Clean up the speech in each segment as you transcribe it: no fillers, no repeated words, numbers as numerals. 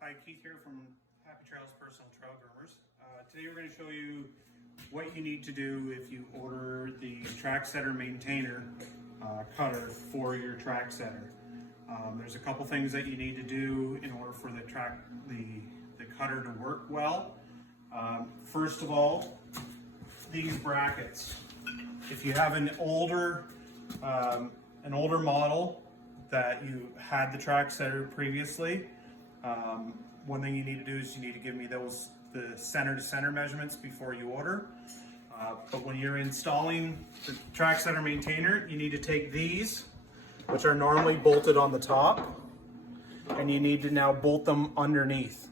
Hi, Keith here from Happy Trails Personal Trail Groomers. Today we're going to show you what you need to do if you order the Track Setter Maintainer cutter for your Track Setter. There's a couple things that you need to do in order for the cutter to work well. First of all, these brackets. If you have an older model that you had the Track Setter previously, one thing you need to do is you need to give me the center to center measurements before you order. But when you're installing the Track Setter Maintainer, you need to take these, which are normally bolted on the top, and you need to now bolt them underneath.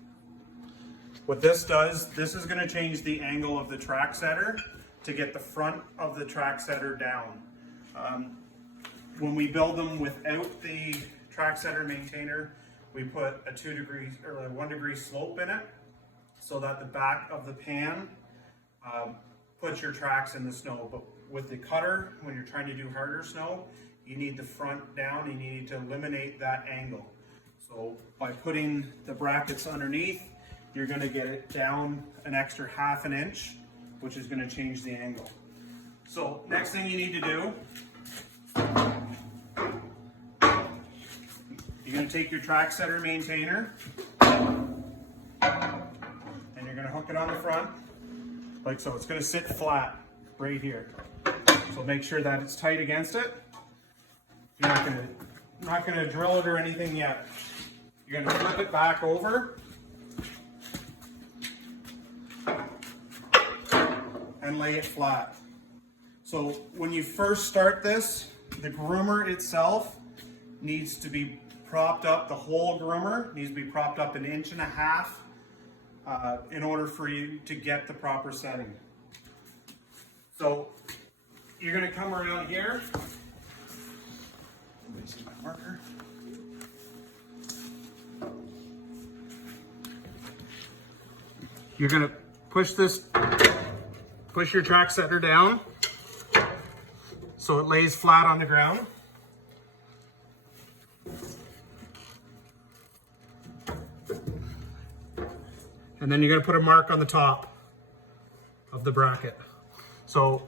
What this does, this is going to change the angle of the Track Setter to get the front of the Track Setter down. When we build them without the Track Setter Maintainer, we put a 1 degree slope in it so that the back of the pan puts your tracks in the snow. But with the cutter, when you're trying to do harder snow, you need the front down and you need to eliminate that angle. So by putting the brackets underneath, you're going to get it down an extra ½ inch, which is going to change the angle. So next thing you need to do, you're going to take your Track Setter Maintainer and you're going to hook it on the front like so. It's going to sit flat right here. So make sure that it's tight against it. You're not going to drill it or anything yet. You're going to flip it back over and lay it flat. So when you first start this, the groomer itself needs to be propped up. The whole groomer needs to be propped up 1.5 inches in order for you to get the proper setting. So you're going to come around here. Let me see my marker. You're going to push your Track Setter down so it lays flat on the ground. And then you're going to put a mark on the top of the bracket. So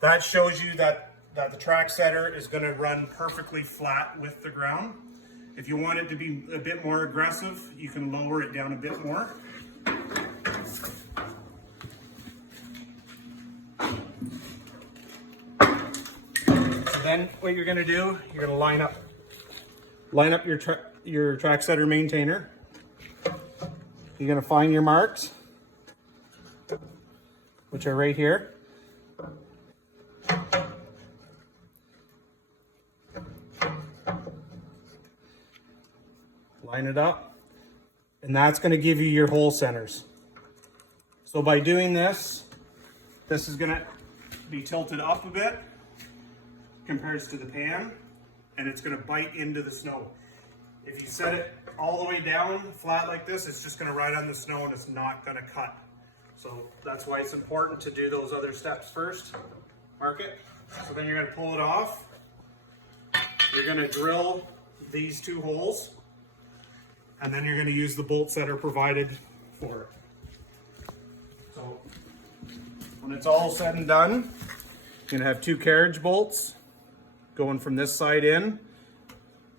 that shows you that the Track Setter is going to run perfectly flat with the ground. If you want it to be a bit more aggressive, you can lower it down a bit more. So then what you're going to do, you're going to line up your Track Setter Maintainer. You're going to find your marks, which are right here. Line it up, and that's going to give you your hole centers. So by doing this, this is going to be tilted up a bit compared to the pan, and it's going to bite into the snow. If you set it all the way down flat like this, it's just going to ride on the snow and it's not going to cut. So that's why it's important to do those other steps first. Mark it. So then you're going to pull it off. You're going to drill these 2 holes, and then you're going to use the bolts that are provided for it. So when it's all said and done, you're going to have 2 carriage bolts going from this side in.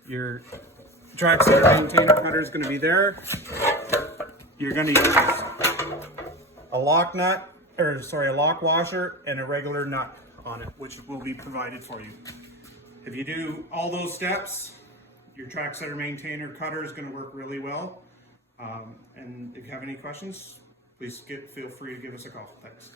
Your Track Setter Maintainer cutter is going to be there. You're going to use a lock washer and a regular nut on it, which will be provided for you. If you do all those steps, your Track Setter Maintainer cutter is going to work really well. And if you have any questions, please feel free to give us a call. Thanks.